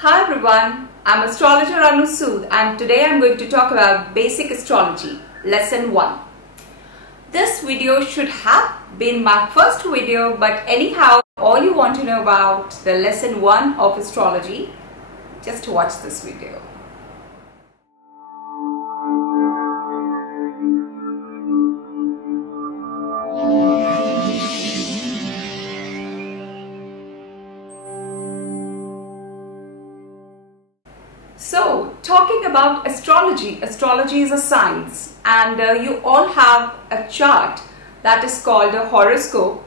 Hi everyone, I'm astrologer Anu Sood and today I'm going to talk about basic astrology, lesson 1. This video should have been my first video, but anyhow, all you want to know about the lesson 1 of astrology, just watch this video. So, talking about astrology, astrology is a science and you all have a chart that is called a horoscope,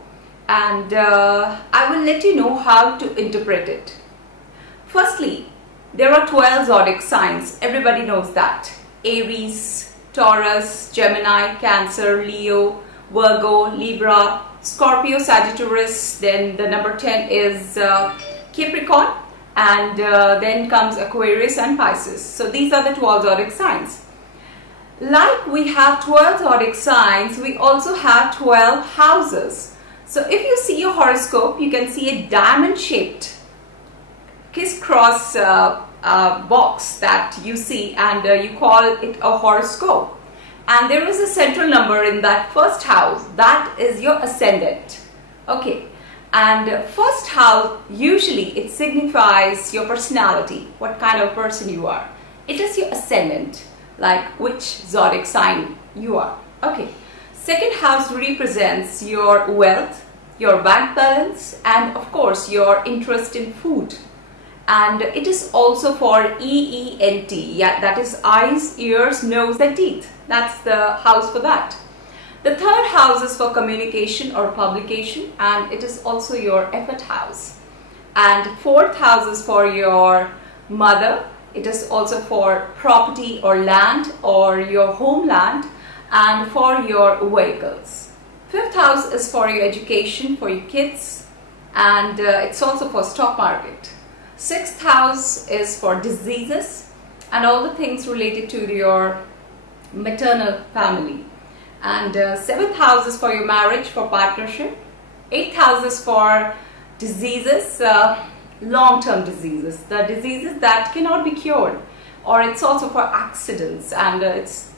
and I will let you know how to interpret it. Firstly, there are 12 zodiac signs, everybody knows that. Aries, Taurus, Gemini, Cancer, Leo, Virgo, Libra, Scorpio, Sagittarius, then the number 10 is Capricorn, and then comes Aquarius and Pisces. So these are the 12 zodiac signs. Like we have 12 zodiac signs, we also have 12 houses. So if you see your horoscope, you can see a diamond shaped crisscross box that you see, and you call it a horoscope. And there is a central number in that first house, that is your ascendant. Okay. And first house, usually it signifies your personality, what kind of person you are. It is your ascendant, like which zodiac sign you are. Okay. Second house represents your wealth, your bank balance, and of course your interest in food. And it is also for EENT, yeah, that is eyes, ears, nose and teeth. That's the house for that. The third house is for communication or publication, and it is also your effort house. And fourth house is for your mother. It is also for property or land or your homeland, and for your vehicles. Fifth house is for your education, for your kids, and it's also for stock market. Sixth house is for diseases and all the things related to your maternal family. And seventh house is for your marriage, for partnership. Eighth house is for diseases, long-term diseases, the diseases that cannot be cured, or it's also for accidents, and it's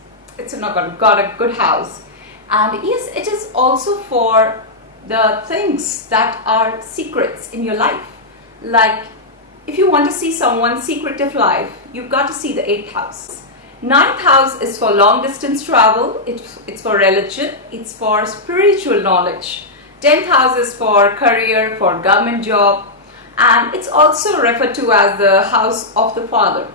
not got a good house. And yes, it is also for the things that are secrets in your life. Like if you want to see someone's secretive life, you've got to see the 8th house. 9th house is for long distance travel, it's for religion, it's for spiritual knowledge. 10th house is for career, for government job, and it's also referred to as the house of the father.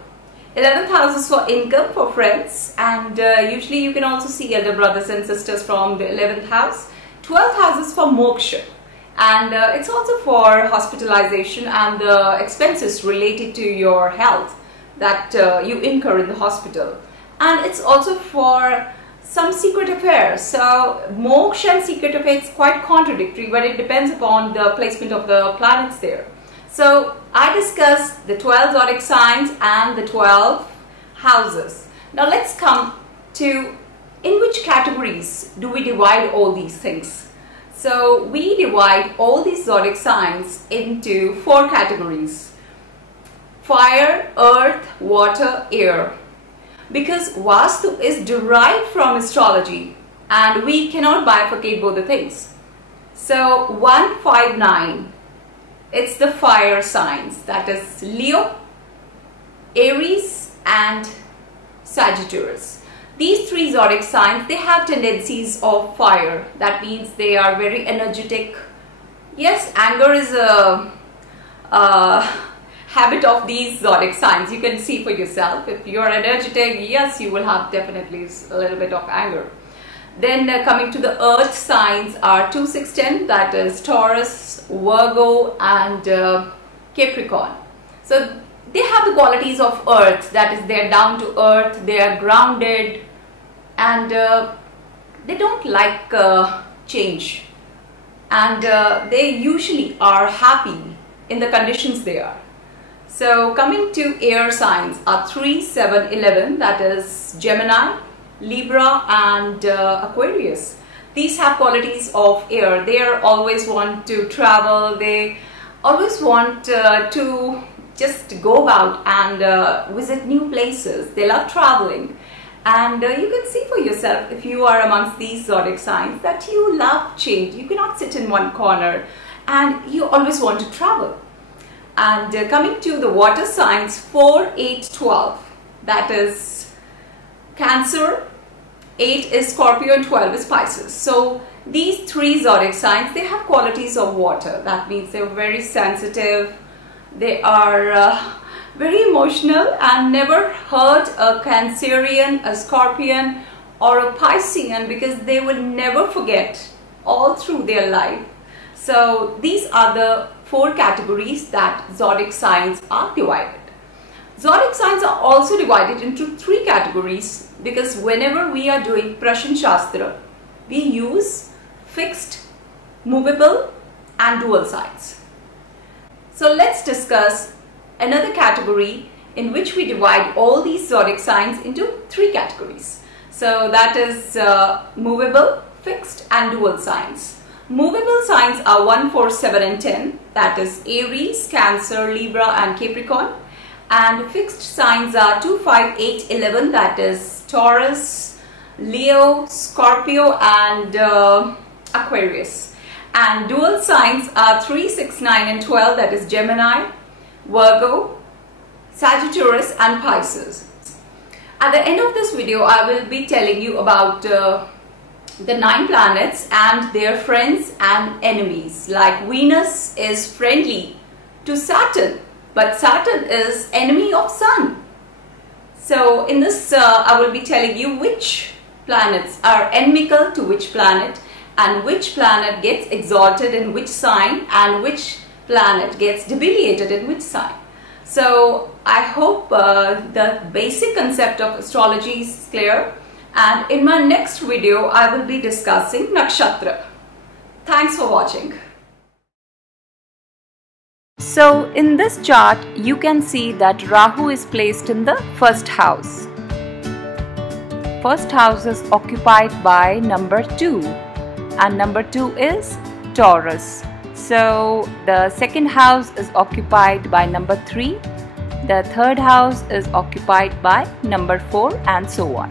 11th house is for income, for friends, and usually you can also see elder brothers and sisters from the 11th house. 12th house is for moksha, and it's also for hospitalization and the expenses related to your health that you incur in the hospital. And it's also for some secret affairs. So moksha and secret affairs is quite contradictory, but it depends upon the placement of the planets there. So I discussed the 12 zodiac signs and the 12 houses. Now let's come to in which categories do we divide all these things. So we divide all these zodiac signs into 4 categories: fire, earth, water, air. Because Vastu is derived from astrology and we cannot bifurcate both the things. So 159, it's the fire signs, that is Leo, Aries and Sagittarius. These 3 zodiac signs, they have tendencies of fire. That means they are very energetic. Yes, anger is a habit of these zodiac signs. You can see for yourself. If you are energetic, yes, you will have definitely a little bit of anger. Then coming to the earth signs are 2, 6, 10, that is Taurus, Virgo and Capricorn. So they have the qualities of earth, that is they are down to earth, they are grounded, and they don't like change, and they usually are happy in the conditions they are. So coming to air signs are 3, 7, 11, that is Gemini, Libra and Aquarius. These have qualities of air. They always want to travel, they always want to just go about and visit new places. They love traveling. And you can see for yourself, if you are amongst these zodiac signs, that you love change. You cannot sit in one corner and you always want to travel. And coming to the water signs, 4, 8, 12, that is Cancer, 8 is Scorpio and 12 is Pisces. So these three zodiac signs, they have qualities of water. That means they're very sensitive, they are very emotional, and never hurt a Cancerian, a Scorpion or a Piscean, because they will never forget all through their life. So these are the 4 categories that zodiac signs are divided. Zodiac signs are also divided into 3 categories, because whenever we are doing Prashan Shastra, we use fixed, movable and dual signs. So let's discuss another category in which we divide all these zodiac signs into 3 categories. So that is movable, fixed and dual signs. Movable signs are 1, 4, 7 and 10, that is Aries, Cancer, Libra and Capricorn. And fixed signs are 2, 5, 8, 11, that is Taurus, Leo, Scorpio and Aquarius. And dual signs are 3, 6, 9 and 12, that is Gemini, Virgo, Sagittarius and Pisces. At the end of this video, I will be telling you about the 9 planets and their friends and enemies. Like Venus is friendly to Saturn, but Saturn is enemy of Sun. So in this I will be telling you which planets are enemical to which planet, and which planet gets exalted in which sign, and which planet gets debilitated in which sign. So I hope the basic concept of astrology is clear, and in my next video I will be discussing nakshatra. Thanks for watching. So in this chart you can see that Rahu is placed in the first house. First house is occupied by number 2, and number 2 is Taurus. So the second house is occupied by number 3, the third house is occupied by number 4 and so on.